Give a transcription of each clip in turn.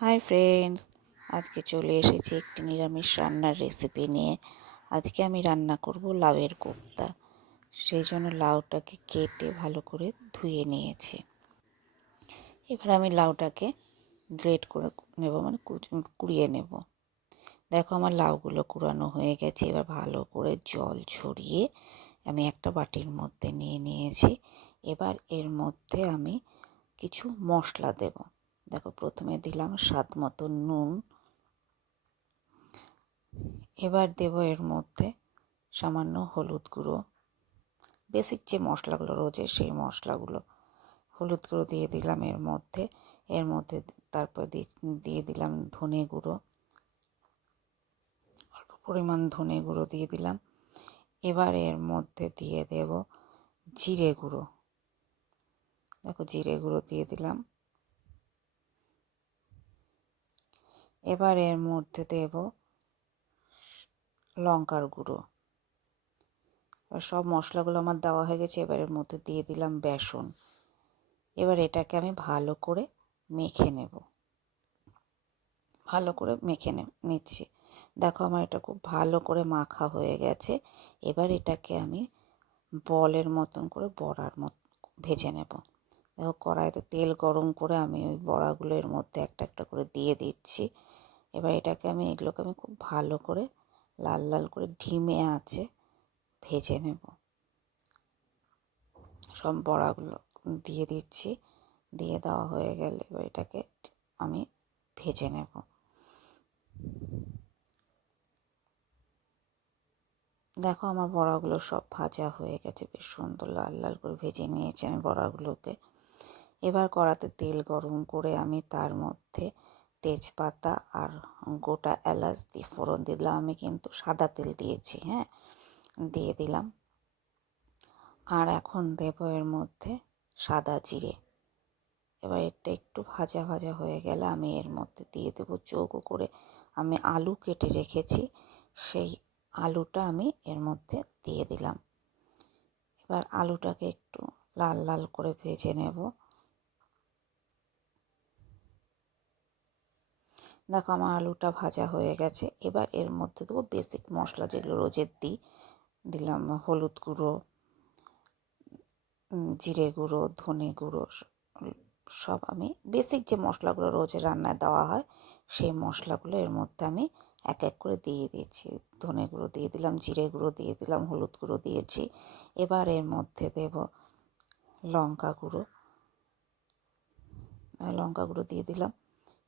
Hi friends, আজকে চলে এসেছি একটি নিরামিষ রান্নার রেসিপি নিয়ে। আজকে আমি রান্না করব লাউয়ের কোপ্তা। সেই জন্য লাউটাকে কেটে ভালো করে ধুয়ে নিয়েছি। এবার আমি লাউটাকে গ্রেট করে নেব, মানে কুড়িয়ে নেব। দেখো আমার লাউগুলো কুড়ানো হয়ে গেছে। এবার ভালো করে জল ছড়িয়ে আমি একটা বাটির মধ্যে নিয়ে নিয়েছি। এবার এর মধ্যে আমি কিছু মশলা দেব। দেখো, প্রথমে দিলাম স্বাদ মতো নুন। এবার দেব এর মধ্যে সামান্য হলুদ গুঁড়ো, বেসিক যে মশলাগুলো রয়েছে সেই মশলাগুলো। হলুদ গুঁড়ো দিয়ে দিলাম এর মধ্যে তারপর দিয়ে দিলাম ধনে গুঁড়ো, অল্প পরিমাণ ধনে গুঁড়ো দিয়ে দিলাম। এবার এর মধ্যে দিয়ে দেব জিরে গুঁড়ো। দেখো, জিরে গুঁড়ো দিয়ে দিলাম। এবার এর মধ্যে দেব লঙ্কার গুঁড়ো। সব মশলাগুলো আমার দেওয়া হয়ে গেছে। এবার এর মধ্যে দিয়ে দিলাম বেসন। এবার এটাকে আমি ভালো করে মেখে নেব। ভালো করে মেখে নিচ্ছি। দেখো, আমার এটা খুব ভালো করে মাখা হয়ে গেছে। এবার এটাকে আমি বলের মতন করে বড়ার মতো ভেজে নেব। দেখো, কড়াইতে তেল গরম করে আমি ওই বড়াগুলো এর মধ্যে একটা একটা করে দিয়ে দিচ্ছি। এবার এগুলোকে আমি খুব ভালো করে লাল লাল করে ধিমে আঁচে ভেজে নেব। সব বড়াগুলো দিয়ে দিচ্ছি। দিয়ে দেওয়া হয়ে গেলে এবার এটাকে আমি ভেজে নেব। দেখো, আমার বড়াগুলো সব ভাজা হয়ে গেছে। বেশ সুন্দর লাল লাল করে ভেজে নিয়েছি আমি বড়াগুলোকে। এবার কড়াতে তেল গরম করে আমি তার মধ্যে তেজপাতা আর গোটা এলাচ দিয়ে ফোড়ন দিলাম। আমি কিন্তু সাদা তেল দিয়েছি, দিয়ে দিলাম। আর এখন দেব এর মধ্যে সাদা জিরে। এবার এটা একটু ভাজা ভাজা হয়ে গেলে আমি এর মধ্যে দিয়ে দেবো চৌকো করে আমি আলু কেটে রেখেছি। সেই আলুটা আমি এর মধ্যে দিয়ে দিলাম। এবার আলুটাকে একটু লাল লাল করে ভেজে নেব। দেখো, আমার আলুটা ভাজা হয়ে গেছে। এবার এর মধ্যে দেবো বেসিক মশলা যেগুলো রোজের দিলাম হলুদ গুঁড়ো, জিরে গুঁড়ো, ধনে গুঁড়ো। সব আমি বেসিক যে মশলাগুলো রোজের রান্নায় দেওয়া হয় সেই মশলাগুলো এর মধ্যে আমি এক এক করে দিয়ে দিয়েছি। ধনে গুঁড়ো দিয়ে দিলাম, জিরে গুঁড়ো দিয়ে দিলাম, হলুদ গুঁড়ো দিয়েছি। এবার এর মধ্যে দেব লঙ্কা গুঁড়ো দিয়ে দিলাম।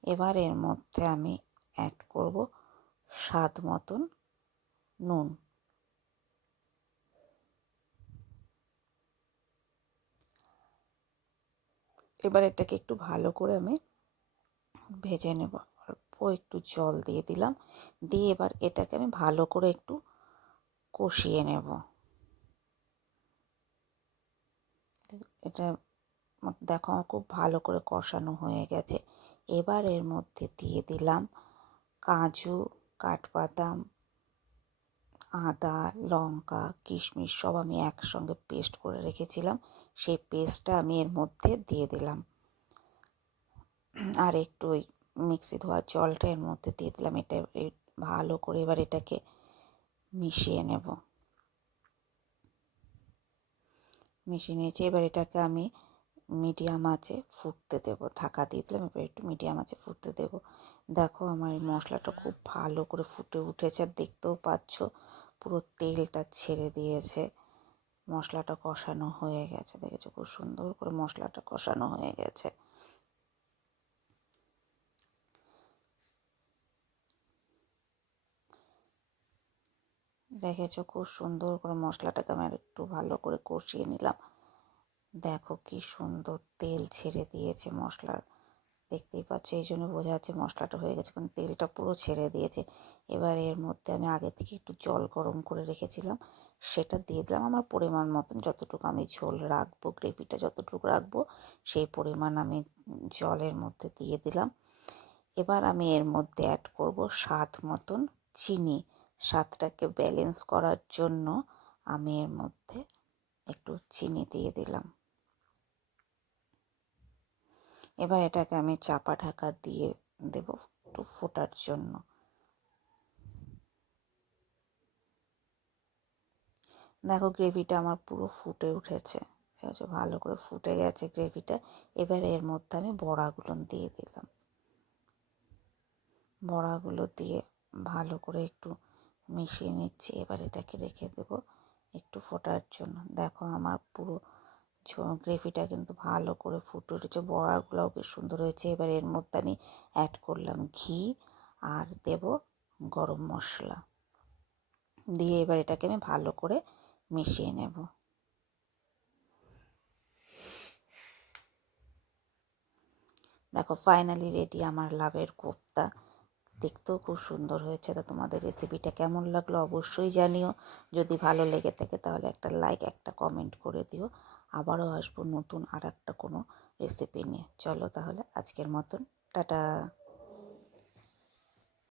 এবার এর মধ্যে আমি অ্যাড করব স্বাদ মতন নুন। এবার এটাকে একটু ভালো করে আমি ভেজে নেব। অল্প একটু জল দিয়ে দিলাম। দিয়ে এবার এটাকে আমি ভালো করে একটু কষিয়ে নেব। এটা দেখো, আমার খুব ভালো করে কষানো হয়ে গেছে। এবার এর মধ্যে দিয়ে দিলাম কাজু, কাঠবাদাম, আদা, লঙ্কা, কিশমিশ সব আমি একসঙ্গে পেস্ট করে রেখেছিলাম। সেই পেস্টটা আমি এর মধ্যে দিয়ে দিলাম। আর একটু ওই মিক্সি ধোয়া জলটা এর মধ্যে দিয়ে দিলাম। এটা ভালো করে এবার এটাকে মিশিয়ে নেব। মিশিয়ে নিয়েছি। এবার এটাকে আমি মিডিয়াম আঁচে ফুটতে দেবো। ঢাকা দিয়ে দিলাম। এবার একটু মিডিয়াম আঁচে ফুটতে দেবো। দেখো, আমার এই মশলাটা খুব ভালো করে ফুটে উঠেছে। আর দেখতেও পাচ্ছ পুরো তেলটা ছেড়ে দিয়েছে। মশলাটা কষানো হয়ে গেছে। দেখেছো, খুব সুন্দর করে মশলাটা কষানো হয়ে গেছে। দেখেছো, খুব সুন্দর করে মশলাটাকে আমি আর একটু ভালো করে কষিয়ে নিলাম। দেখো কি সুন্দর তেল ছেড়ে দিয়েছে মশলার। দেখতেই পাচ্ছ, এই জন্য বোঝা যাচ্ছে মশলাটা হয়ে গেছে, কারণ তেলটা পুরো ছেড়ে দিয়েছে। এবার এর মধ্যে আমি আগে থেকে একটু জল গরম করে রেখেছিলাম, সেটা দিয়ে দিলাম। আমার পরিমাণ মতন যতটুকু আমি ঝোল রাখবো, গ্রেভিটা যতটুকু রাখবো সেই পরিমাণ আমি জলের মধ্যে দিয়ে দিলাম। এবার আমি এর মধ্যে অ্যাড করব স্বাদ মতন চিনি। স্বাদটাকে ব্যালেন্স করার জন্য আমি এর মধ্যে একটু চিনি দিয়ে দিলাম। এবার এটাকে আমি চাপা ঢাকা দিয়ে দেব একটু ফোটার জন্য। দেখো গ্রেভিটা আমার পুরো ফুটে উঠেছে, ঠিক আছে, ভালো করে ফুটে গেছে গ্রেভিটা। এবার এর মধ্যে আমি বড়াগুলো দিয়ে দিলাম। বড়াগুলো দিয়ে ভালো করে একটু মিশিয়ে নিচ্ছি। এবার এটাকে রেখে দেব একটু ফোটার জন্য। দেখো আমার পুরো গ্রেভিটা কিন্তু ভালো করে ফুটে উঠেছে, বড়াগুলোও বেশ সুন্দর হয়েছে। এবার এর মধ্যে আমি অ্যাড করলাম ঘি আর দেব গরম মশলা দিয়ে এবার এটাকে আমি ভালো করে মিশিয়ে নেব। দেখো ফাইনালি রেডি আমার লাভের কোপ্তা। দেখতেও খুব সুন্দর হয়েছে। তা তোমাদের রেসিপিটা কেমন লাগলো অবশ্যই জানিও। যদি ভালো লেগে থাকে তাহলে একটা লাইক, একটা কমেন্ট করে দিও। আবারও আসবো নতুন আর একটা কোনো রেসিপি নিয়ে। চলো তাহলে আজকের মতন টাটা।